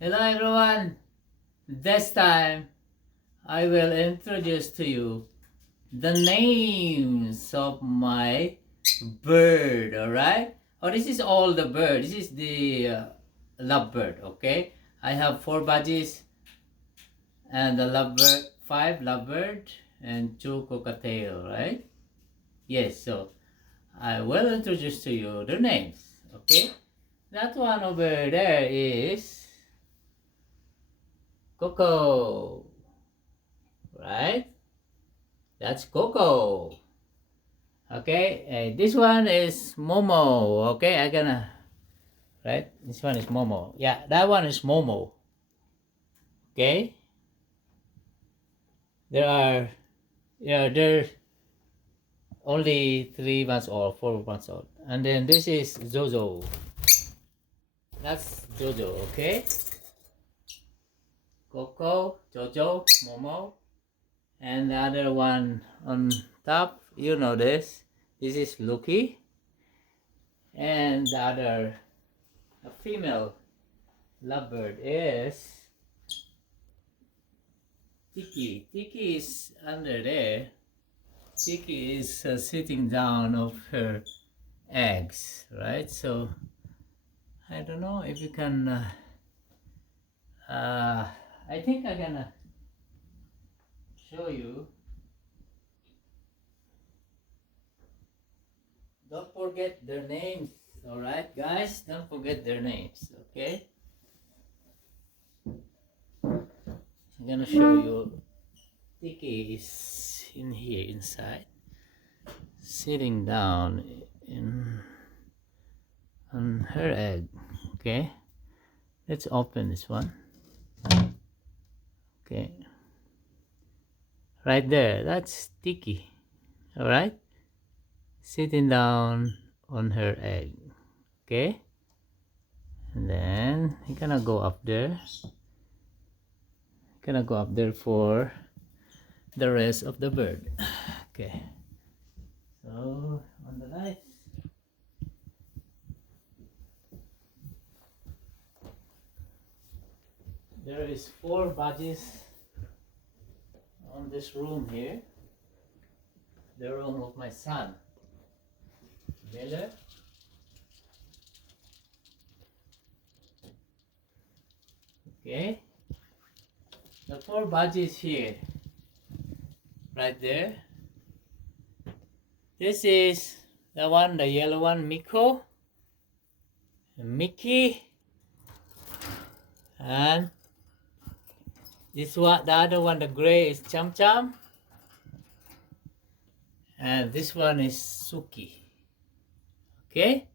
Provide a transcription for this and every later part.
Hello everyone. This time I will introduce to you the names of my bird, alright? Oh, this is all the bird. This is the lovebird, okay? I have 4 budgies and the lovebird, 5 lovebird and 2 cockatiel, right? Yes, so I will introduce to you their names, okay? That one over there is Coco, right? That's Coco. Okay, this one is Momo. Okay, I gonna right. This one is Momo. Yeah, that one is Momo. Okay, there are there only 3 months old, 4 months old, and then this is Jojo. That's Jojo. Okay, Coco, Jojo, Momo, and the other one on top. You know this. This is Lucky, and the other a female lovebird is Tiki. Tiki is under there. Tiki is sitting down of her eggs, right? So I don't know if you can. I think I'm gonna show you. Don't forget their names, all right, guys. Don't forget their names, okay? I'm gonna show you. Tiki is in here inside, sitting down in on her egg. Okay, let's open this one. Okay, right there, that's Tiki. All right, sitting down on her egg. Okay, and then you're gonna go up there. Gonna go up there for the rest of the bird. Okay, so on the lights. There is 4 budgies on this room here. The room of my son, Miller. Okay, the 4 budgies here, right there. This is the one, the yellow one, Miko, Mickey, and this one, the other one, the gray is Cham Cham, and this one is Suki. Okay,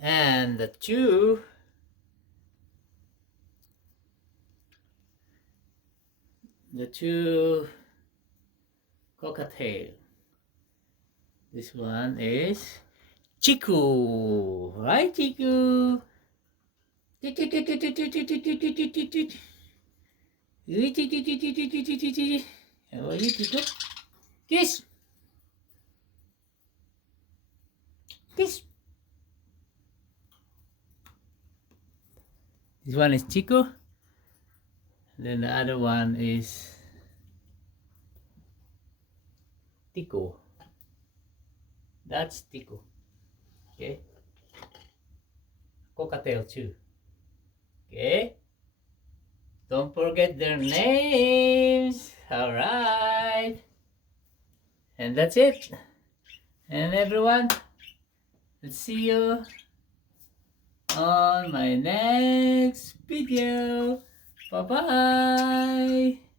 and the two cockatiel. This one is Chiku, right, Chiku? How are you, Chiku? Kiss, kiss. This one is Chiku. Then the other one is Tico. That's Tico. Okay. Cockatiel too. Okay. Don't forget their names. Alright. And that's it. And everyone, let's see you on my next video. Bye bye.